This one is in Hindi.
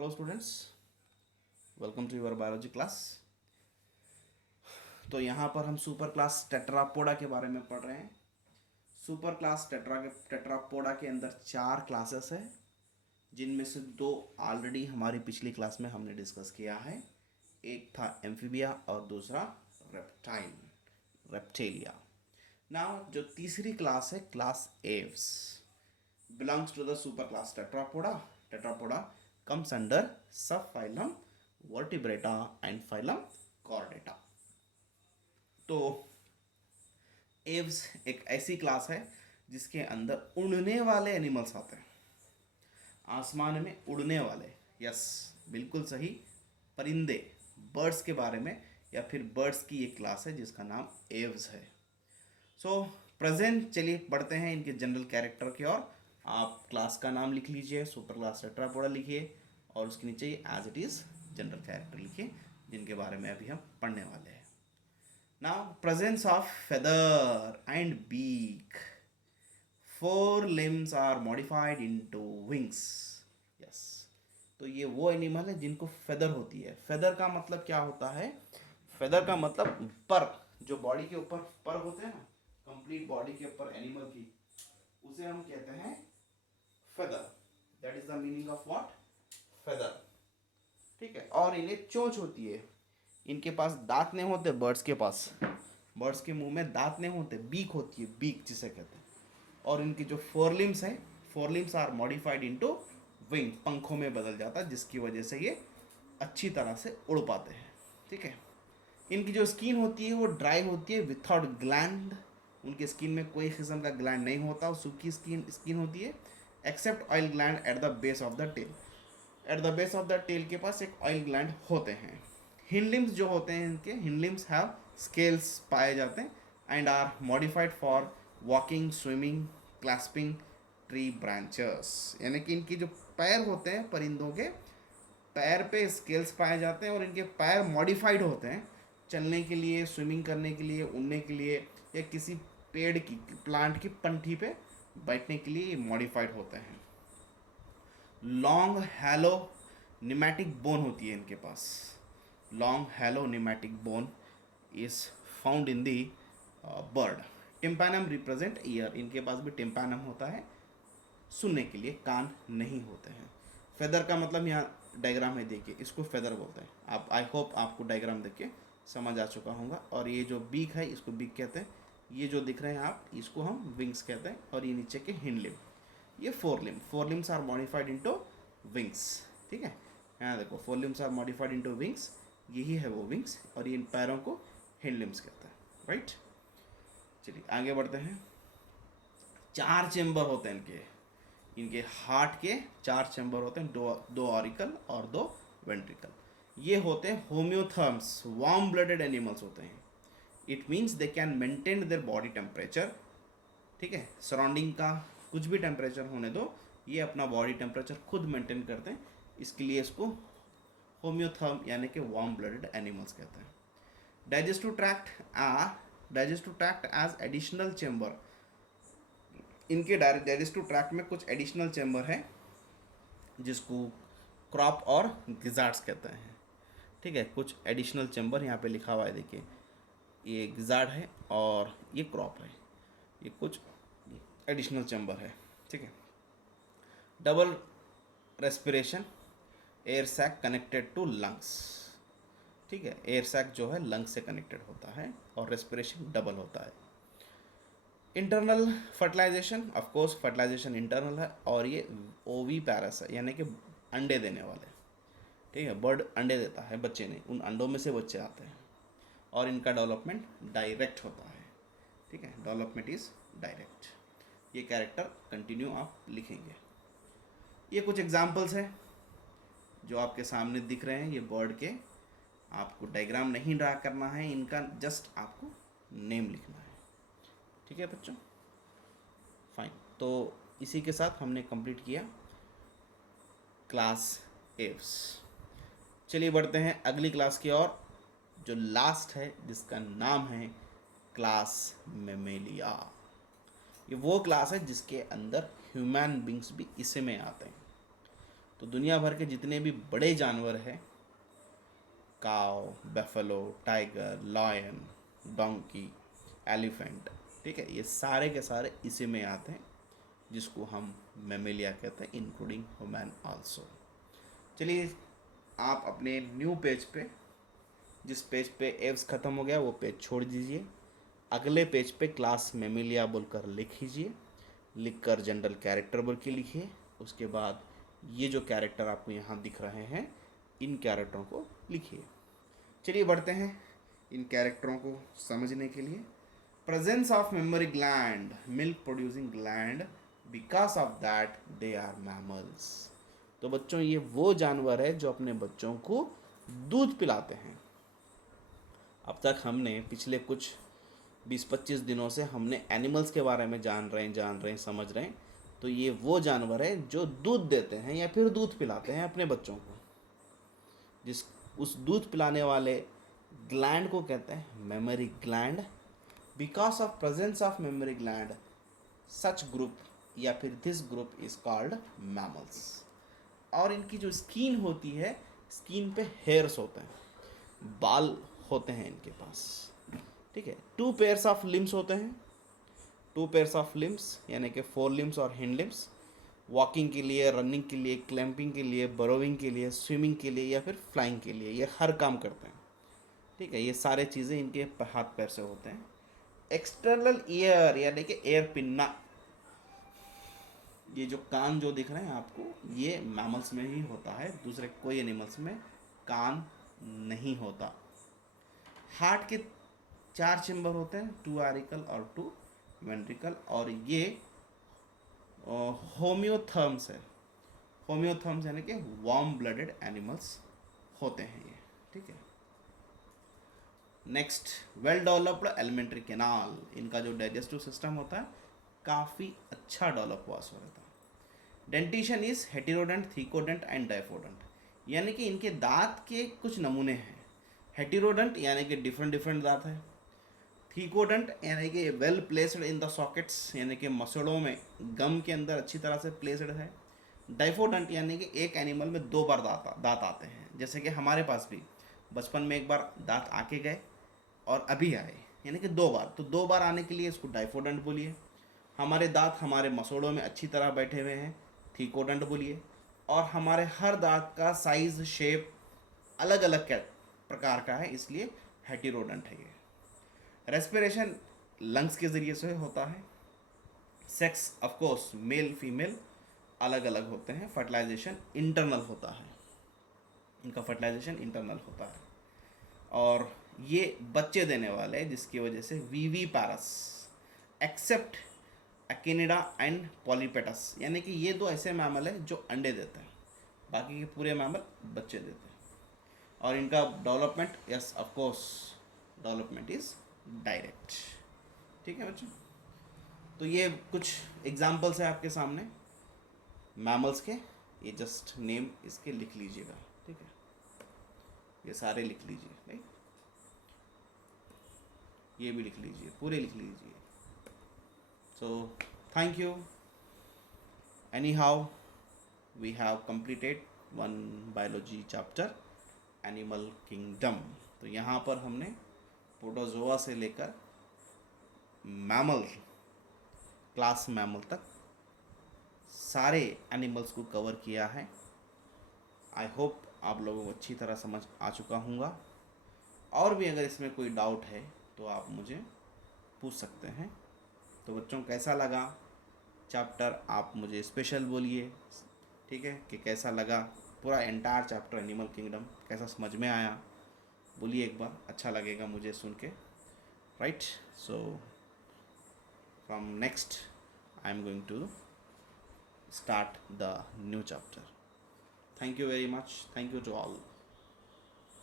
Hello students, welcome to your biology class. तो यहाँ पर हम सुपर क्लास टेट्रापोडा के बारे में पढ़ रहे हैं। सुपर क्लास टेट्रापोडा के अंदर 4 क्लासेस है, जिनमें से 2 ऑलरेडी हमारी पिछली क्लास में हमने डिस्कस किया है। एक था एम्फीबिया और दूसरा रेप्टेलिया। नाउ जो तीसरी क्लास है, class Aves, belongs to the superclass tetrapoda. Tetrapoda comes under subphylum vertebrata and phylum chordata. तो एव्स एक ऐसी क्लास है जिसके अंदर उड़ने वाले एनिमल्स आते हैं। आसमान में उड़ने वाले, यस बिल्कुल सही, परिंदे, बर्ड्स के बारे में, या फिर बर्ड्स की एक क्लास है जिसका नाम एव्स है। सो प्रेजेंट, चलिए पढ़ते हैं इनके जनरल कैरेक्टर की ओर। आप क्लास का नाम लिख लीजिए, सुपर क्लास टेट्रापोडा लिखिए, और उसके नीचे as it is general character लिखिए जिनके बारे में अभी हम पढ़ने वाले हैं। Now presence of feather and beak, 4 limbs are modified into wings. Yes, तो ये वो एनिमल है जिनको फेदर होती है। फेदर का मतलब क्या होता है? फेदर का मतलब पर, जो बॉडी के ऊपर पर होते हैं ना, कंप्लीट बॉडी के ऊपर एनिमल की, उसे हम कहते हैं feather. That is the meaning of what? Feather. ठीक है। और इन्हें चोंच होती है, इनके पास दांत नहीं होते। बर्ड्स के मुंह में दांत नहीं होते, बीक होती है, बीक जिसे कहते हैं। और इनकी जो फोरलिम्स है, forelimbs are modified into wing, पंखों में बदल जाता है, जिसकी वजह से ये अच्छी तरह से उड़ पाते हैं। ठीक है। इनकी जो स्किन होती है वो ड्राई होती है, विथआउट ग्लैंड। उनके स्किन में कोई किस्म का ग्लैंड नहीं होता, सूखी स्किन होती है, except oil gland at the base of the tail. At the base of the tail के पास एक ऑयल ग्लैंड होते हैं। हिंडलिम्स जो होते हैं, इनके हिंडलिम्स हैव स्केल्स पाए जाते हैं and are modified for walking, swimming, clasping tree branches. यानी कि इनकी जो पैर होते हैं, परिंदों के पैर पे स्केल्स पाए जाते हैं और इनके पैर मॉडिफाइड होते हैं चलने के लिए, स्विमिंग करने के लिए, उड़ने के लिए, या किसी पेड़ की, प्लांट की पंठी पे बैठने के लिए मॉडिफाइड होते हैं। लॉन्ग हैलो निमैटिक बोन होती है इनके पास। Long hollow pneumatic bone is found in the bird. Tympanum represent ear, इनके पास भी टिम्पैनम होता है, सुनने के लिए कान नहीं होते हैं। फेदर का मतलब यहाँ डायग्राम है, देखिए, इसको फेदर बोलते हैं। आप, आई होप आपको डायग्राम देख के समझ आ चुका होगा। और ये जो बीक है, इसको बीक कहते हैं। ये जो दिख रहे हैं आप, इसको हम विंग्स कहते हैं। और ये नीचे के हिंड लिम्ब, ये four limbs are modified into wings. ठीक है, यहाँ देखो, 4 limbs are modified into wings, यही है वो विंग्स, और ये इन पैरों को हिंड लिम्स कहते हैं। राइट, चलिए आगे बढ़ते हैं। 4 चेम्बर होते हैं इनके हार्ट के 4 चैम्बर होते हैं, दो ऑरिकल और 2 वेंट्रिकल। ये होते हैं होम्योथर्म्स, वार्म ब्लडेड एनिमल्स होते हैं। It means they can maintain their body temperature. ठीक है, सराउंडिंग का कुछ भी टेम्परेचर होने दो, ये अपना बॉडी टेम्परेचर खुद मेंटेन करते हैं। इसके लिए इसको होम्योथर्म यानी कि वार्म ब्लडेड एनिमल्स कहते हैं। Digestive tract as additional chamber, इनके डाइजेस्टिव ट्रैक्ट में कुछ एडिशनल चैम्बर है जिसको क्रॉप और गिजार्ड्स कहते हैं। ठीक है, कुछ एडिशनल चैम्बर यहाँ पे लिखा हुआ है, देखिए, ये गिजार्ड है और ये क्रॉप है, ये कुछ एडिशनल चैम्बर है। ठीक है। Double respiration, air sac connected to lungs. ठीक है, एयर सैक जो है लंग्स से कनेक्टेड होता है और रेस्पिरेशन डबल होता है। Internal fertilization, of course fertilization internal है, और ये ओवी पैरस है, यानी कि अंडे देने वाले। ठीक है, बर्ड अंडे देता है, बच्चे नहीं, उन अंडों में से बच्चे आते हैं। और इनका डेवलपमेंट डायरेक्ट होता है। ठीक है, डेवलपमेंट इज डायरेक्ट। ये कैरेक्टर कंटिन्यू आप लिखेंगे। ये कुछ एग्जाम्पल्स हैं जो आपके सामने दिख रहे हैं, ये बर्ड के। आपको डायग्राम नहीं ड्रा करना है इनका, जस्ट आपको नेम लिखना है। ठीक है बच्चों, फाइन। तो इसी के साथ हमने कंप्लीट किया क्लास एव्स। चलिए बढ़ते हैं अगली क्लास की ओर, जो लास्ट है, जिसका नाम है क्लास मेमेलिया। ये वो क्लास है जिसके अंदर ह्यूमन बींग्स भी इसी में आते हैं। तो दुनिया भर के जितने भी बड़े जानवर हैं, काव, बेफलो, टाइगर, लायन, डोंकी, एलिफेंट, ठीक है, ये सारे के सारे इसी में आते हैं, जिसको हम मेमेलिया कहते हैं, इंक्लूडिंग ह्यूमन आल्सो। चलिए आप अपने न्यू पेज पे, जिस पेज पे एव्स ख़त्म हो गया वो पेज छोड़ दीजिए, अगले पेज पे क्लास मेमेलिया बोलकर लिख लीजिए, लिखकर जनरल कैरेक्टर बोल के लिखिए। उसके बाद ये जो कैरेक्टर आपको यहाँ दिख रहे हैं, इन कैरेक्टरों को लिखिए। चलिए बढ़ते हैं इन कैरेक्टरों को समझने के लिए। Presence of memory gland, milk producing gland, because of that they are mammals. तो बच्चों ये वो जानवर है जो अपने बच्चों को दूध पिलाते हैं। अब तक हमने पिछले कुछ 20-25 दिनों से हमने एनिमल्स के बारे में जान रहे हैं, समझ रहे हैं। तो ये वो जानवर है जो दूध देते हैं या फिर दूध पिलाते हैं अपने बच्चों को। जिस उस दूध पिलाने वाले ग्लैंड को कहते हैं memory gland. Because of presence of memory gland, such group या फिर this group is called mammals. और इनकी जो स्किन होती है, स्किन पे हेयर्स होते हैं, बाल होते हैं इनके पास, ठीक है। 2 पेयर्स ऑफ लिम्स होते हैं, 2 पेयर्स ऑफ लिम्स यानी कि 4 लिम्स और हिंड लिम्स, वॉकिंग के लिए, रनिंग के लिए, क्लैंपिंग के लिए, बरोविंग के लिए, स्विमिंग के लिए या फिर फ्लाइंग के लिए, ये हर काम करते हैं, ठीक है। ये सारे चीज़ें इनके हाथ पैर से होते हैं। एक्सटर्नल ईयर यानी कि एयर पिन्ना, ये जो कान जो दिख रहे हैं आपको, ये मैमल्स में ही होता है, दूसरे कोई एनिमल्स में कान नहीं होता। हार्ट के 4 चेम्बर होते हैं, 2 आरिकल और 2 वेंट्रिकल, और ये होम्योथर्म्स है। होम्योथर्म्स यानी कि वार्म ब्लडेड एनिमल्स होते हैं ये, ठीक है। Next, well developed alimentary canal, इनका जो डाइजेस्टिव सिस्टम होता है काफ़ी अच्छा डेवलप हुआ सो रहता है। डेंटिशन इज हेटेरोडेंट, थीकोडेंट एंड डाइफोडेंट, यानी कि इनके दांत के कुछ नमूने हैं। हेटेरोडेंट यानी कि डिफरेंट डिफरेंट दांत है। थीकोडेंट यानी कि well placed in the sockets, यानी कि मसड़ों में, गम के अंदर अच्छी तरह से प्लेस्ड है। डाइफोडेंट यानी कि एक एनिमल में 2 बार दांत आते हैं, जैसे कि हमारे पास भी बचपन में एक बार दांत आके गए और अभी आए, यानी कि 2 बार, तो 2 बार आने के लिए इसको डाइफोडेंट बोलिए। हमारे दांत हमारे मसोड़ों में अच्छी तरह बैठे हुए हैं, थीकोडेंट बोलिए। और हमारे हर दांत का साइज, शेप अलग अलग प्रकार का है, इसलिए हेटेरोडेंट है ये। रेस्पिरेशन लंग्स के ज़रिए से होता है। Sex of course male female अलग अलग होते हैं। फर्टिलाइजेशन इंटरनल होता है, इनका फर्टिलाइजेशन इंटरनल होता है। और ये बच्चे देने वाले हैं, जिसकी वजह से वीवी पैरस एक्सेप्ट एकिनिडा एंड पॉलीपेटस, यानी कि ये 2 ऐसे मैमल हैं जो अंडे देते हैं, बाकी के पूरे मैमल बच्चे देते हैं। और इनका development, yes of course development is direct, ठीक है बच्चों। तो ये कुछ एग्जाम्पल्स हैं आपके सामने मैमल्स के, ये जस्ट नेम इसके लिख लीजिएगा, ठीक है, ये सारे लिख लीजिए, राइट, ये भी लिख लीजिए, पूरे लिख लीजिए। So thank you. Anyhow we have completed 1 biology chapter, animal kingdom. तो यहाँ पर हमने प्रोटोजोआ से लेकर मैमल, क्लास मैमल तक सारे एनिमल्स को कवर किया है। आई होप आप लोगों को अच्छी तरह समझ आ चुका होगा। और भी अगर इसमें कोई डाउट है तो आप मुझे पूछ सकते हैं। तो बच्चों कैसा लगा चैप्टर, आप मुझे स्पेशल बोलिए, ठीक है, कि कैसा लगा पूरा एंटायर चैप्टर एनिमल किंगडम, कैसा समझ में आया, बोलिए एक बार, अच्छा लगेगा मुझे सुन के, right. So from next I am going to start the new chapter. Thank you very much. Thank you to all.